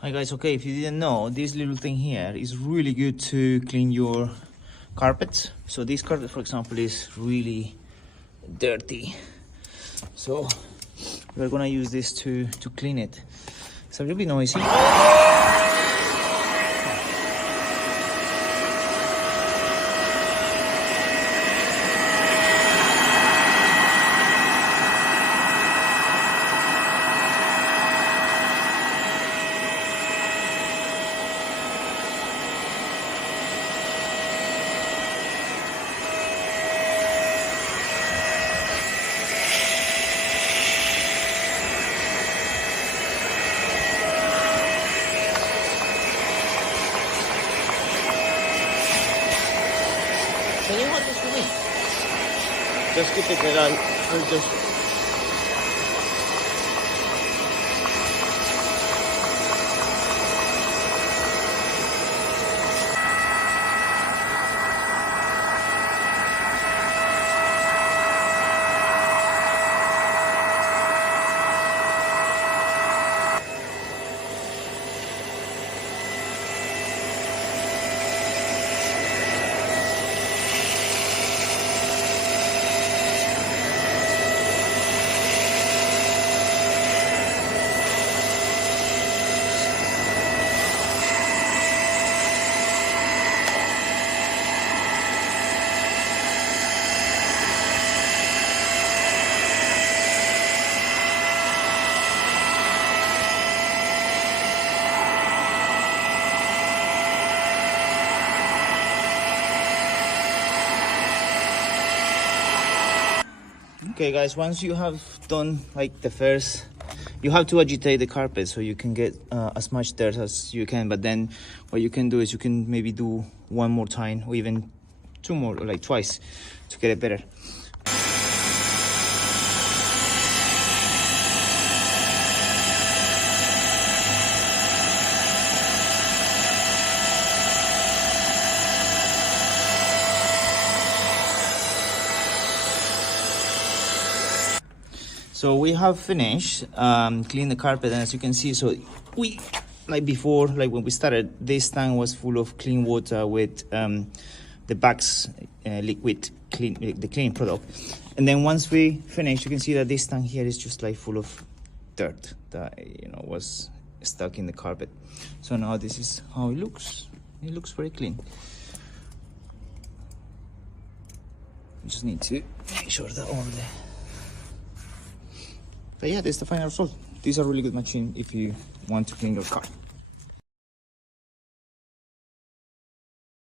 Hi guys, okay, if you didn't know, this little thing here is really good to clean your carpets. So this carpet, for example, is really dirty. So we're gonna use this to clean it. It's a little bit noisy. Can you hold this for me? Just keep it there. I'll just... Okay guys, once you have done like the first, you have to agitate the carpet so you can get as much dirt as you can. But then what you can do is you can maybe do one more time or even two more, or like twice, to get it better. So we have finished clean the carpet, and as you can see, so we, like before, like when we started, this tank was full of clean water with the VAX liquid the clean product. And then once we finish, you can see that this tank here is just like full of dirt that, you know, was stuck in the carpet. So now this is how it looks. It looks very clean. You just need to make sure that all the... But yeah, this is the final result. These are really good machine if you want to clean your car.